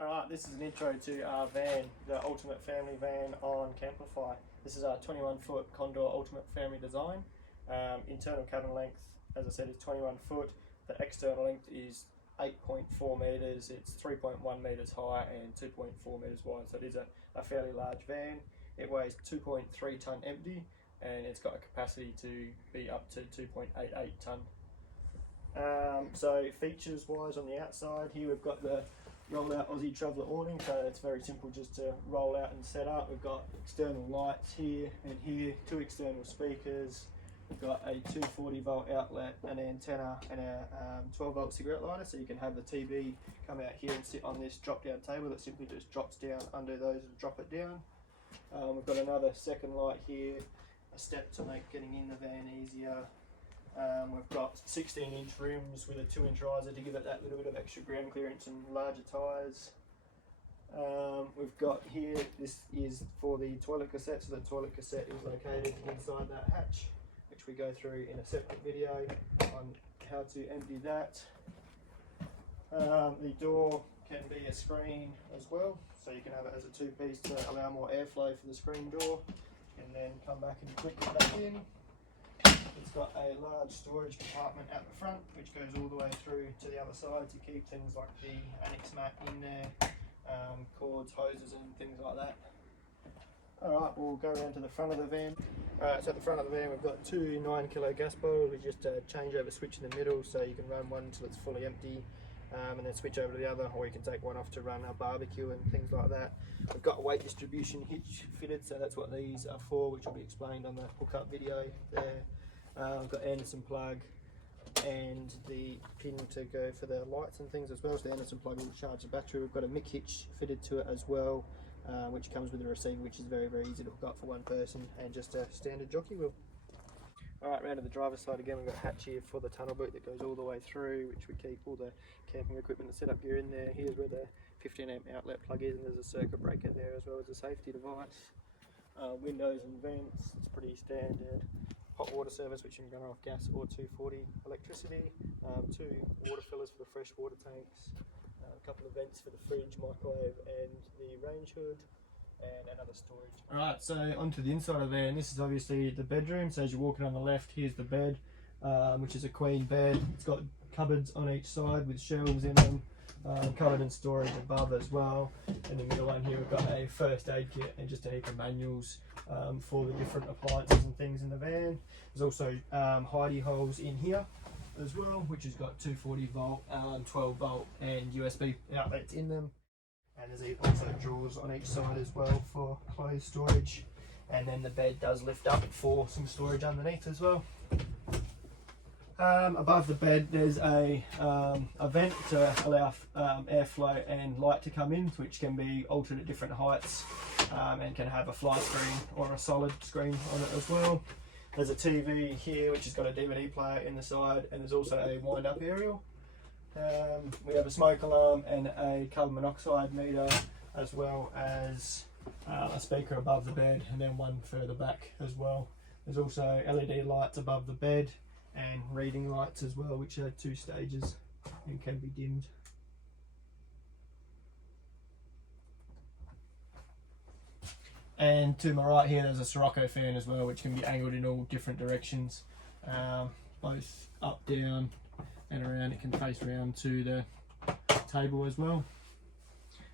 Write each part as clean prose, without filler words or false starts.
Alright, this is an intro to our van, the Ultimate Family van on Camplify. This is our 21 foot Condor Ultimate Family design. Internal cabin length, as I said, is 21 foot. The external length is 8.4 metres, it's 3.1 metres high and 2.4 metres wide, so it is a fairly large van. It weighs 2.3 tonne empty and it's got a capacity to be up to 2.88 tonne. So features wise, on the outside here we've got the roll out Aussie Traveller awning, so it's very simple just to roll out and set up. We've got external lights here and here, two external speakers. We've got a 240 volt outlet, an antenna and a 12 volt cigarette lighter, so you can have the TV come out here and sit on this drop down table that simply just drops down under those and drop it down. We've got another second light here, a step to make getting in the van easier. We've got 16-inch rims with a 2-inch riser to give it that little bit of extra ground clearance and larger tyres. We've got here, this is for the toilet cassette, so the toilet cassette is located inside that hatch, which we go through in a separate video on how to empty that. The door can be a screen as well, so you can have it as a two-piece to allow more airflow for the screen door, and then come back and click it back in. It's got a large storage compartment at the front, which goes all the way through to the other side to keep things like the annex mat in there, cords, hoses and things like that. Alright, we'll go around to the front of the van. Alright, so at the front of the van we've got two 9 kilo gas bottles with just a changeover switch in the middle, so you can run one until it's fully empty, and then switch over to the other, or you can take one off to run a barbecue and things like that. We've got a weight distribution hitch fitted, so that's what these are for, which will be explained on the hookup video there. We've got Anderson plug and the pin to go for the lights and things as well, so the Anderson plug will charge the battery. We've got a mic hitch fitted to it as well, which comes with a receiver, which is very easy to hook up for one person, and just a standard jockey wheel. Alright, round to the driver's side again, we've got a hatch here for the tunnel boot that goes all the way through, which we keep all the camping equipment and setup gear in there. Here's where the 15 amp outlet plug is, and there's a circuit breaker there as well as a safety device. Windows and vents, it's pretty standard. Hot water service, which you can run off gas or 240 electricity. Two water fillers for the fresh water tanks. A couple of vents for the fridge, microwave and the range hood. And another storage. Alright, so onto the inside of there, and this is obviously the bedroom. So as you're walking on the left, here's the bed, which is a queen bed. It's got cupboards on each side with shelves in them, cupboard and storage above as well. In the middle one here we've got a first aid kit and just a heap of manuals for the different appliances and things in the van. There's also hidey holes in here as well, which has got 240 volt, 12 volt and USB outlets in them. And there's also drawers on each side as well for clothes storage, and then the bed does lift up for some storage underneath as well. Above the bed there's a vent to allow airflow and light to come in, which can be altered at different heights, and can have a flat screen or a solid screen on it as well. There's a TV here which has got a DVD player in the side, and there's also a wind-up aerial. We have a smoke alarm and a carbon monoxide meter, as well as a speaker above the bed, and then one further back as well. There's also LED lights above the bed and reading lights as well, which are 2 stages and can be dimmed. And to my right here there's a Sirocco fan as well, which can be angled in all different directions, both up, down and around. It can face around to the table as well.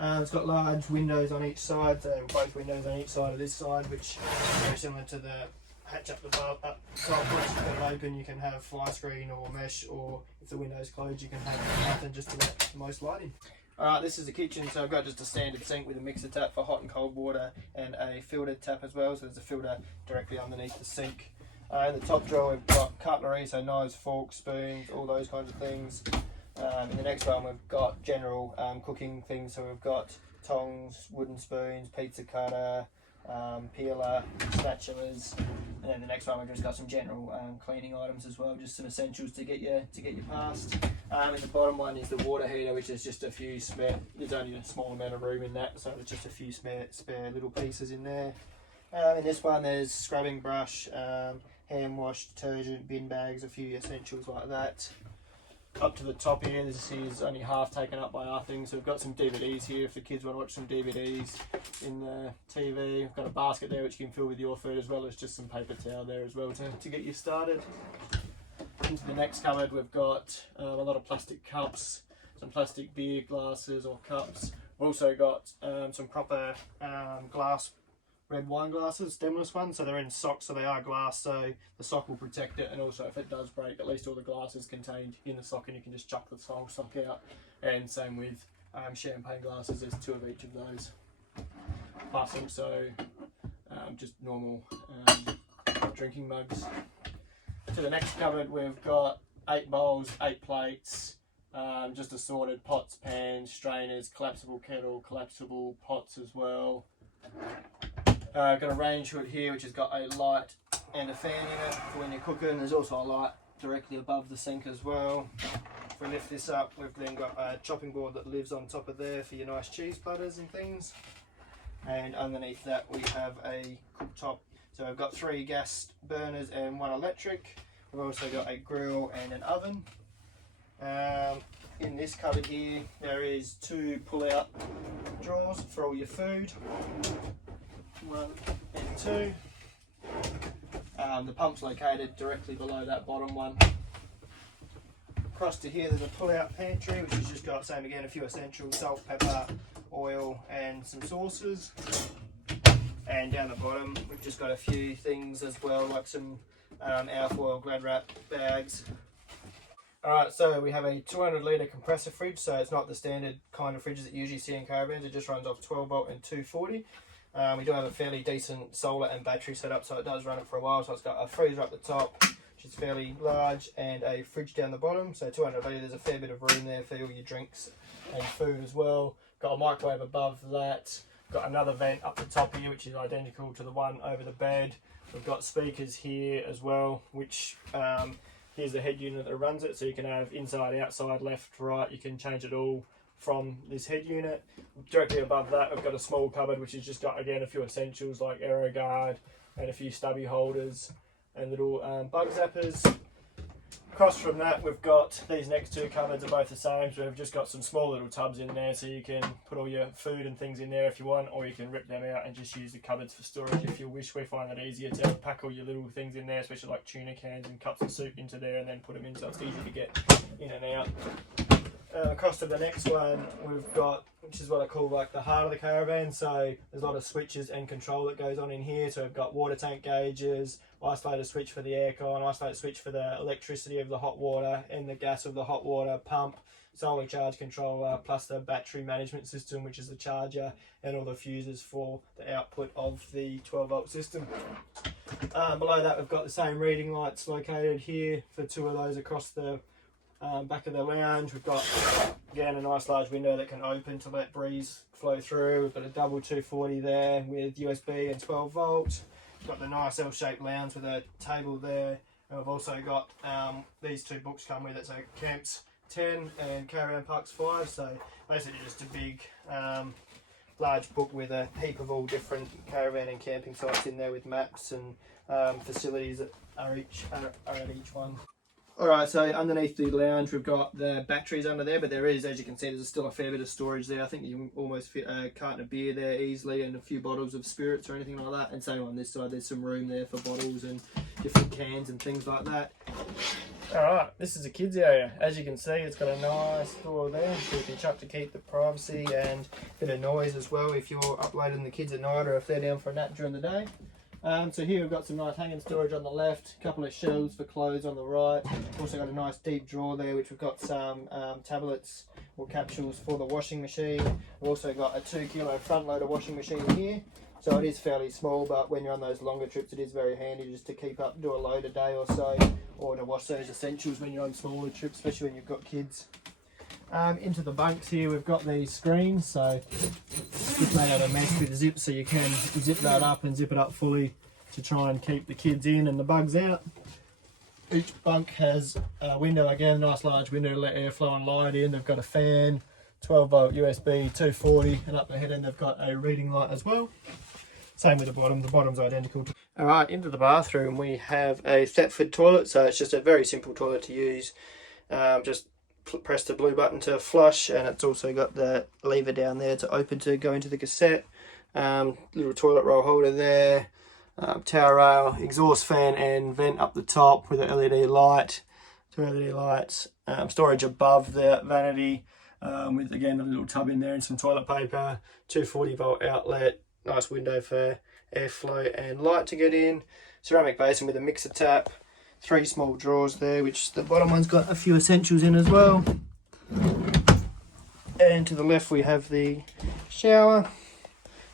It's got large windows on each side, so both windows on each side of this side, which is very similar to the hatch up the top. Once you put it open, you can have fly screen or mesh, or if the window's closed you can have nothing, just to let the most light in. Alright, this is the kitchen, so I've got just a standard sink with a mixer tap for hot and cold water and a filtered tap as well, so there's a filter directly underneath the sink. In the top drawer we've got cutlery, so knives, forks, spoons, all those kinds of things. In the next one we've got general cooking things, so we've got tongs, wooden spoons, pizza cutter, peeler, spatulas, and then the next one we've just got some general cleaning items as well, just some essentials to get you past. In the bottom one is the water heater, which is just a few spare. There's only a small amount of room in that, so there's just a few spare little pieces in there. In this one there's scrubbing brush, hand wash, detergent, bin bags, a few essentials like that. up to the top here, this is only half taken up by our thing. So we've got some DVDs here if the kids want to watch some DVDs in the TV. We've got a basket there which you can fill with your food, as well as just some paper towel there as well to get you started. Into the next cupboard we've got a lot of plastic cups, some plastic beer glasses or cups. We've also got some proper glass red wine glasses, stemless ones, so they're in socks, so they are glass, so the sock will protect it, and also if it does break, at least all the glass is contained in the sock and you can just chuck the whole sock out. And same with champagne glasses, there's 2 of each of those. Plus also just normal drinking mugs. To the next cupboard we've got 8 bowls, 8 plates, just assorted pots, pans, strainers, collapsible kettle, collapsible pots as well. Got a range hood here which has got a light and a fan in it for when you're cooking. There's also a light directly above the sink as well. If we lift this up, we've then got a chopping board that lives on top of there for your nice cheese platters and things. And underneath that we have a cooktop. So we've got 3 gas burners and 1 electric. We've also got a grill and an oven. In this cupboard here there is 2 pull-out drawers for all your food. 1 and 2. The pump's located directly below that bottom one. Across to here there's a pull-out pantry which has just got, same again, a few essentials: salt, pepper, oil and some sauces. And down the bottom we've just got a few things as well, like some alfoil Glad wrap bags. Alright, so we have a 200 litre compressor fridge, so it's not the standard kind of fridges that you usually see in caravans. It just runs off 12 volt and 240. We do have a fairly decent solar and battery setup, so it does run it for a while. So it's got a freezer up the top, which is fairly large, and a fridge down the bottom. So 200 litre, there's a fair bit of room there for all your drinks and food as well. Got a microwave above that. Got another vent up the top here, which is identical to the one over the bed. We've got speakers here as well, which here's the head unit that runs it, so you can have inside, outside, left, right. You can change it all from this head unit. Directly above that we've got a small cupboard which has just got, again, a few essentials like aero guard and a few stubby holders and little bug zappers. Across from that we've got these next 2 cupboards are both the same, so we've just got some small little tubs in there, so you can put all your food and things in there if you want, or you can rip them out and just use the cupboards for storage if you wish. We find it easier to pack all your little things in there, especially like tuna cans and cups of soup, into there and then put them in, so it's easy to get in and out. Across to the next one we've got, which is what I call like the heart of the caravan, so there's a lot of switches and control that goes on in here. So we've got water tank gauges, isolator switch for the aircon, isolator switch for the electricity of the hot water and the gas of the hot water pump, solar charge controller, plus the battery management system, which is the charger, and all the fuses for the output of the 12 volt system. Below that we've got the same reading lights located here for 2 of those across the back of the lounge. We've got, again, a nice large window that can open to let breeze flow through. We've got a double 240 there with USB and 12 volt. We've got the nice L-shaped lounge with a table there. And we've also got these 2 books come with it, so Camps 10 and Caravan Parks 5. So basically just a big large book with a heap of all different caravan and camping sites in there, with maps and facilities that are at each one. Alright, so underneath the lounge we've got the batteries under there, but there is, as you can see, there's still a fair bit of storage there. I think you can almost fit a carton of beer there easily, and a few bottles of spirits or anything like that. And same on this side, there's some room there for bottles and different cans and things like that. Alright, this is a kids area. As you can see, it's got a nice door there, so you can chuck to keep the privacy and a bit of noise as well if you're uploading the kids at night or if they're down for a nap during the day. So here we've got some nice hanging storage on the left, a couple of shelves for clothes on the right. Also got a nice deep drawer there, which we've got some tablets or capsules for the washing machine. We've also got a 2 kilo front loader washing machine here. So it is fairly small, but when you're on those longer trips it is very handy just to keep up, do a load a day or so, or to wash those essentials when you're on smaller trips, especially when you've got kids. Into the bunks here we've got these screens, so just made out of mesh with zip, so you can zip that up and zip it up fully to try and keep the kids in and the bugs out. Each bunk has a window, again, a nice large window to let airflow and light in. They've got a fan, 12 volt USB, 240, and up the head end they've got a reading light as well. Same with the bottom's identical. Alright, into the bathroom we have a Thetford toilet, so it's just a very simple toilet to use. Just press the blue button to flush, and it's also got the lever down there to open to go into the cassette. Little toilet roll holder there, tower rail, exhaust fan and vent up the top with an LED light, 2 LED lights, storage above the vanity with again a little tub in there and some toilet paper, 240-volt outlet, nice window for airflow and light to get in, ceramic basin with a mixer tap, 3 small drawers there, which the bottom one's got a few essentials in as well. And to the left we have the shower.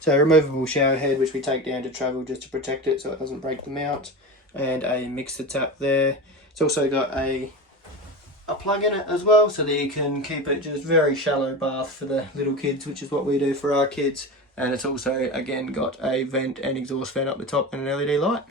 So a removable shower head which we take down to travel just to protect it so it doesn't break the mount, and a mixer tap there. It's also got a plug in it as well, so that you can keep it just very shallow bath for the little kids, which is what we do for our kids. And it's also again got a vent and exhaust fan up the top and an LED light.